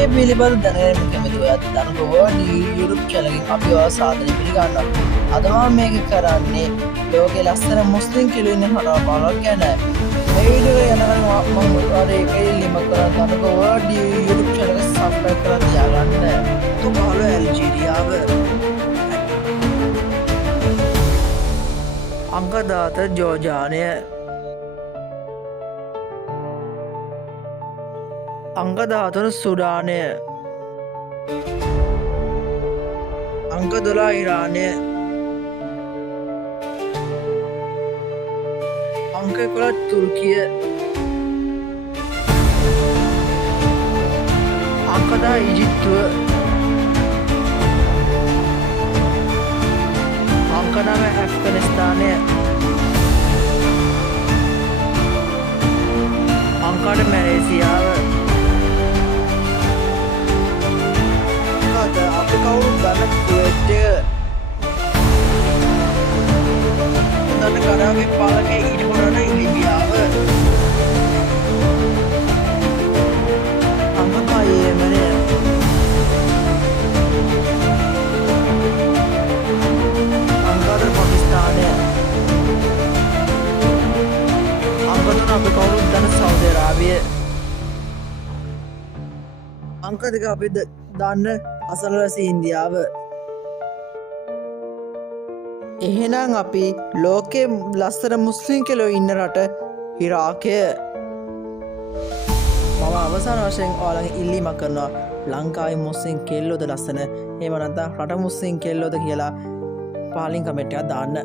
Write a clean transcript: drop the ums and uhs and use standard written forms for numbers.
ලෝකයේ පිළිබඳ දැනගැනීමට කැමති ඔයත් දනගෝඩ YouTube channel එකෙන් අපි ඔයාව සාදරයෙන් පිළිගන්නවා. අද මම මේක කරන්නේ ලෝකයේ ලස්සන මුස්ලිම් කෙල්ලෝ ඉන්න රටවල් 15ක් ගැන. මේ වීඩියෝ එක යනකම් මම ඔයාලට ඒක ඉල්ලීමක් කරනවා. දනගෝඩ YouTube channel එක subscribe කරලා තියාගන්න. તો 15 ඇල්ජීරියාව අංගදාත ජෝර්ජානය අංග 13 සුඩානය අංග 12 ඉරානය අංග 11 තුර්කිය අංග 10 ඊජිප්තුව අංග 9 ඇෆ්ගනිස්තානය අංග 8 මැලේසියාව අපි කවුරුත් දන්න කුවේට් එක දන්න කරාගේ පාලකයෙක් ඊට පොරන ලිබියාව අංග 5 යෙමනය අංග 4 පාකිස්තානය අංග 3 අපි කවුරුත් දන්න සෞදි අරාබිය අංග 2 අපි දන්න අසල්වැසි ඉන්දියාව. එහෙනම් අපි ලෝකයේ ලස්සන මුස්ලිම් කෙල්ලෝ ඉන්න රට ඉරාකය. මම අවසාන වශයෙන් ඔයාලගෙන් ඉල්ලීමක් කරනවා ලංකාවේ මුස්ලිම් කෙල්ලෝද ලස්සන එහෙම නැත්නම් රට මුස්ලිම් කෙල්ලෝද කියලා පහලින් කමෙන්ට් එකක් දාන්න.